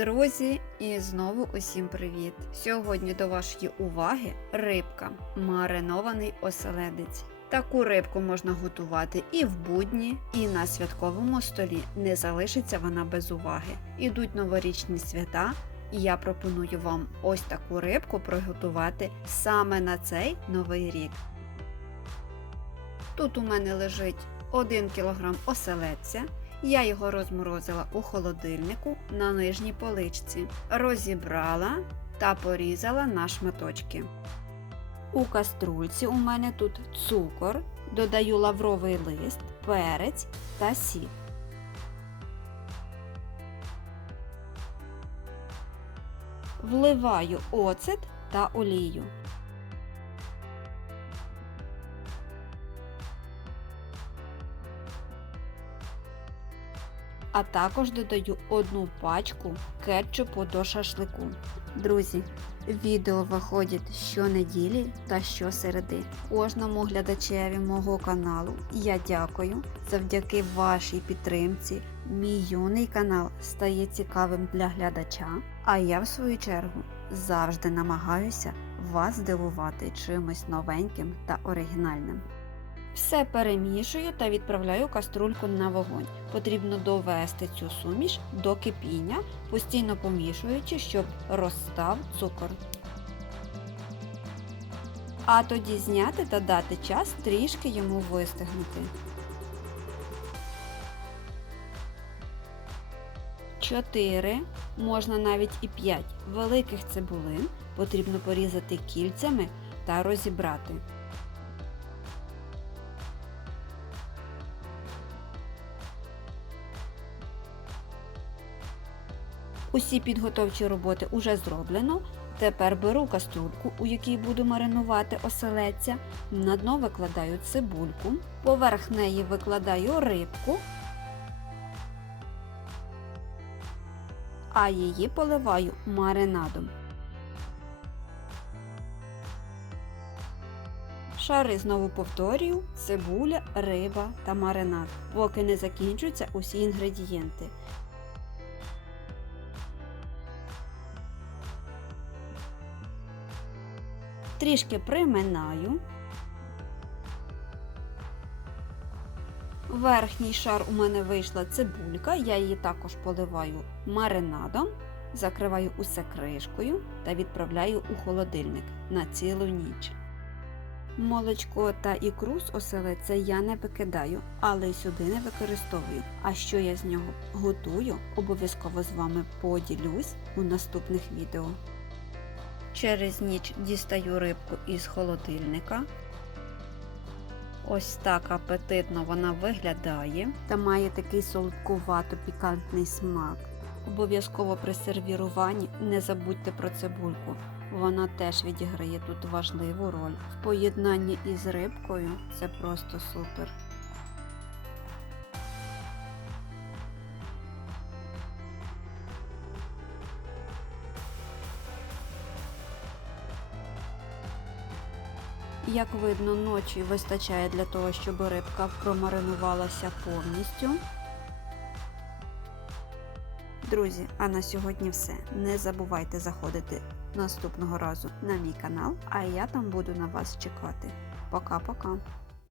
Друзі, і знову усім привіт! Сьогодні до вашої уваги рибка, маринований оселедець. Таку рибку можна готувати і в будні, і на святковому столі. Не залишиться вона без уваги. Ідуть новорічні свята, і я пропоную вам ось таку рибку приготувати саме на цей новий рік. Тут у мене лежить 1 кг оселедця. Я його розморозила у холодильнику на нижній поличці, розібрала та порізала на шматочки. У каструльці у мене тут цукор, додаю лавровий лист, перець та сіль. Вливаю оцет та олію. А також додаю одну пачку кетчупу до шашлику. Друзі, відео виходять щонеділі та щосереди. Кожному глядачеві мого каналу я дякую. Завдяки вашій підтримці мій юний канал стає цікавим для глядача, а я в свою чергу завжди намагаюся вас здивувати чимось новеньким та оригінальним. Все перемішую та відправляю каструльку на вогонь. Потрібно довести цю суміш до кипіння, постійно помішуючи, щоб розстав цукор. А тоді зняти та дати час трішки йому вистигнути. 4, можна навіть і 5 великих цибулин потрібно порізати кільцями та розібрати. Усі підготовчі роботи уже зроблено. Тепер беру каструльку, у якій буду маринувати оселедця, на дно викладаю цибульку, поверх неї викладаю рибку, а її поливаю маринадом. Шари знову повторюю, цибуля, риба та маринад, поки не закінчуються усі інгредієнти. Трішки приминаю. Верхній шар у мене вийшла цибулька, я її також поливаю маринадом, закриваю усе кришкою та відправляю у холодильник на цілу ніч. Молочко та ікру з оселедця я не викидаю, але й сюди не використовую. А що я з нього готую, обов'язково з вами поділюсь у наступних відео. Через ніч дістаю рибку із холодильника. Ось так апетитно вона виглядає та має такий солодкувато-пікантний смак. Обов'язково при сервіруванні не забудьте про цибульку. Вона теж відіграє тут важливу роль. В поєднанні із рибкою це просто супер. Як видно, ночі вистачає для того, щоб рибка промаринувалася повністю. Друзі, а на сьогодні все. Не забувайте заходити наступного разу на мій канал, а я там буду на вас чекати. Пока-пока!